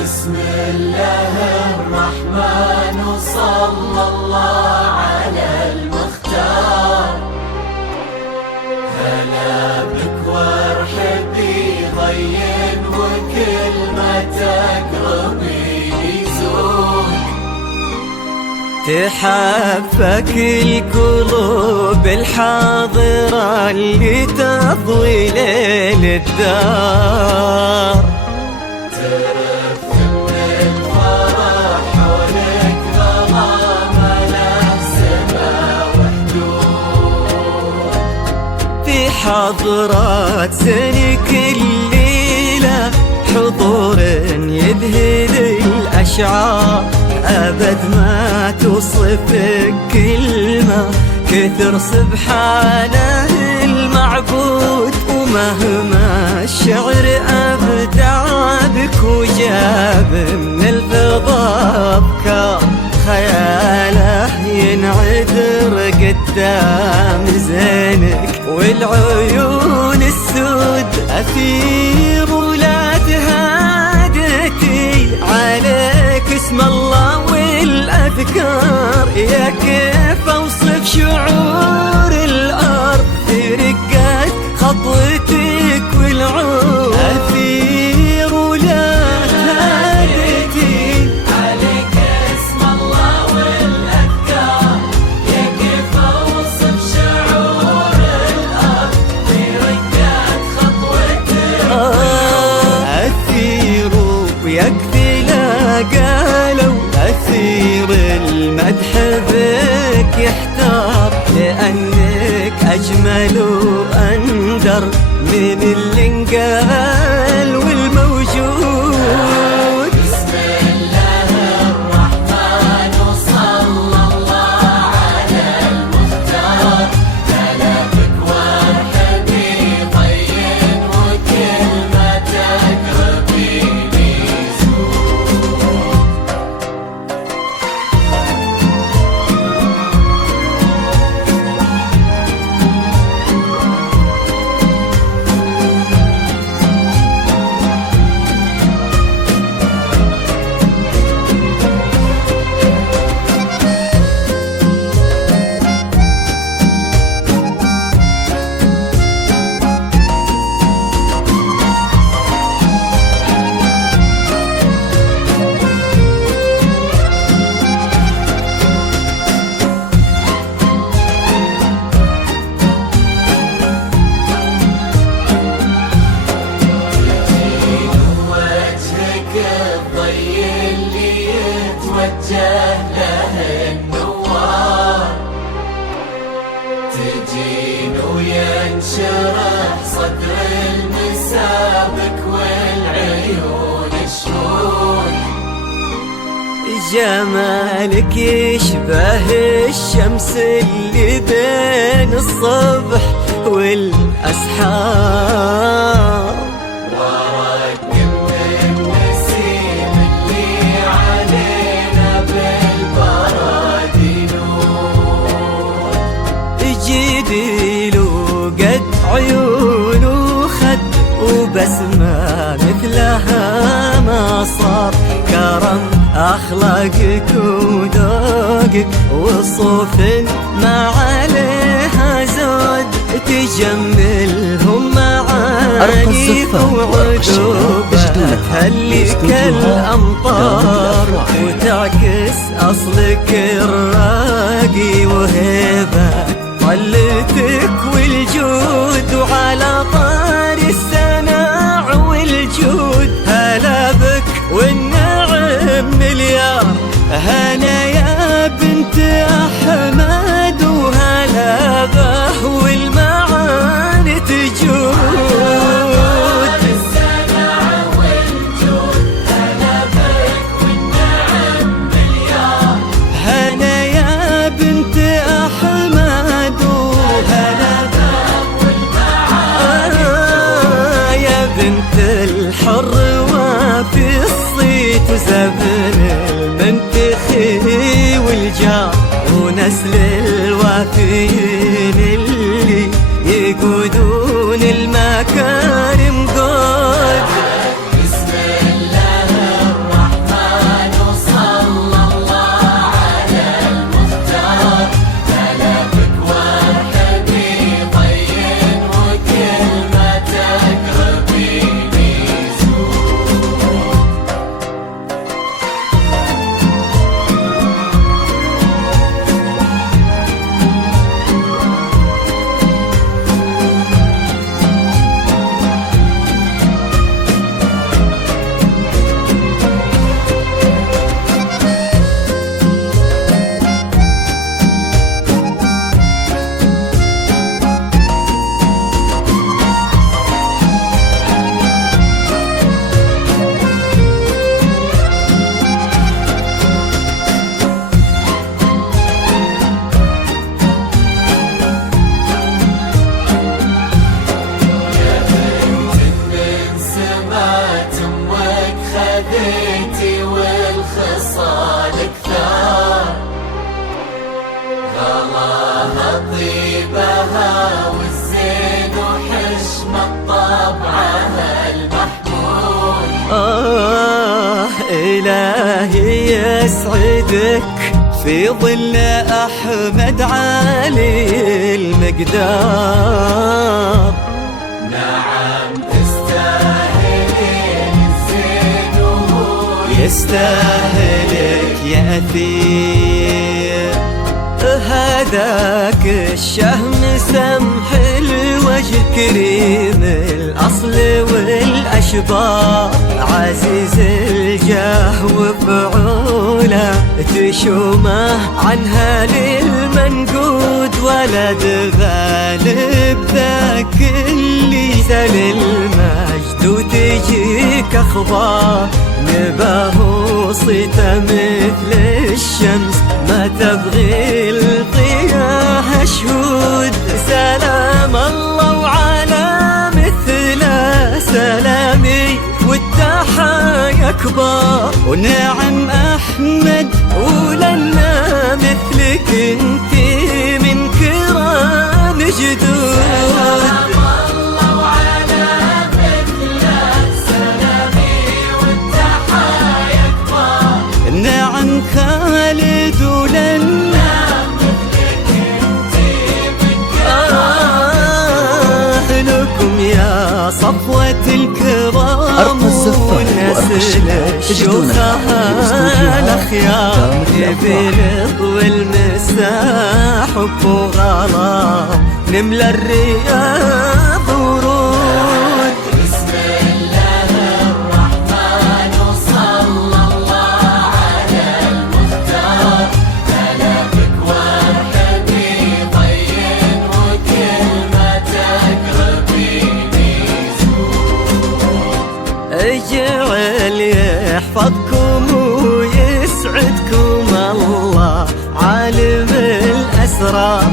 بسم الله الرحمن وصلى الله على المختار. هلا بك وارحبي ضين وكل ما تقربي يزول. تحفك القلوب الحاضرة اللي تضوي ليل الدار. حضرات سنك الليلة حضور يذهل الأشعار. أبد ما توصفك كلمة كثر سبحانه المعبود. ومهما الشعر أبدع بك وجاب من الفضاء أفكار، خياله ينعذر قدام زينك. والعيون السود أثير ولا تهادتي عليك اسم الله والأذكار. يا كيف أوصف شعور الأرض في رقات خطوتك والعود. أثير ولا تهادتي عليك اسم الله والأذكار. يا كيف أوصف شعور الأرض في رقات خطوتك. أثير ويكفي لا قالوا أثير المدح بك يحتار. لأنك أجمل وأندر من اللي انقال والموجود. بسم الله الرحمن وصلى الله على المختار. هلا بك وارحبي ضين وكل ما تقربي يزول. توجه له النوار. تجين وينشرح صدر المسابك والعيون الشهود. جمالك يشبه الشمس اللي بين الصبح والأسحار. بسمة مثلها ما صار، كرم أخلاقك وذوقك وصوف ما عليها زود، تجملهم معانيك وعذوبة تهلي كالأمطار وتعكس أصلك الراقي وهيبة طلتك والجود. وعلى طار السناع والجود هلا بك والنعم مليار، هلا يا بنت أحمد وهلا به والمعاني تجود. الحر وفي الصيت وزبن المنتخي والجار، ونسل الوافيين اللي يقودون المكارم قود. بسم الله الرحمن وصلى الله على المختار، هلا بك وارحبي طين وكلمتك ربي. خذيتي والخصال كثار، غلاها طيبها والزين وحشمة طبعها المحمود. إلهي يسعدك في ظل أحمد عالي المقدار. نعم تستاهلين الزين يستاهلك يا أثير، هذاك الشهم سمح الوجه كريم الأصل والأشبار، عزيز الجاه وفعوله تشومه عنها للمنقود، ولد غالب ذاك اللي سل المجد وتجيك أخبار، نباه صيته مثل الشمس ما تبغي القياه شهود. سلام الله وعلى مثله سلامي والتحايا كبار، ونعم أحمد ولنا مثلك انتي من كرام جدود. نعم خالد ولنا لكم يا صفوة الكرام ونسل الشيوخها الأخيار، بلط والمساح حب وغرام نملى الرياض ورود. اجعل يحفظكم ويسعدكم الله عالم الأسرار،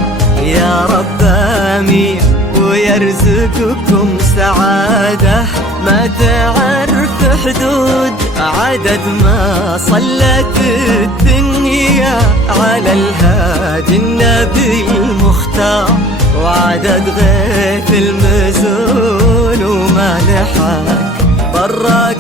يا رب آمين ويرزقكم سعادة ما تعرف حدود، عدد ما صلت الدنيا على الهادي النبي المختار، وعدد غيث المزون وما يحاك، طراق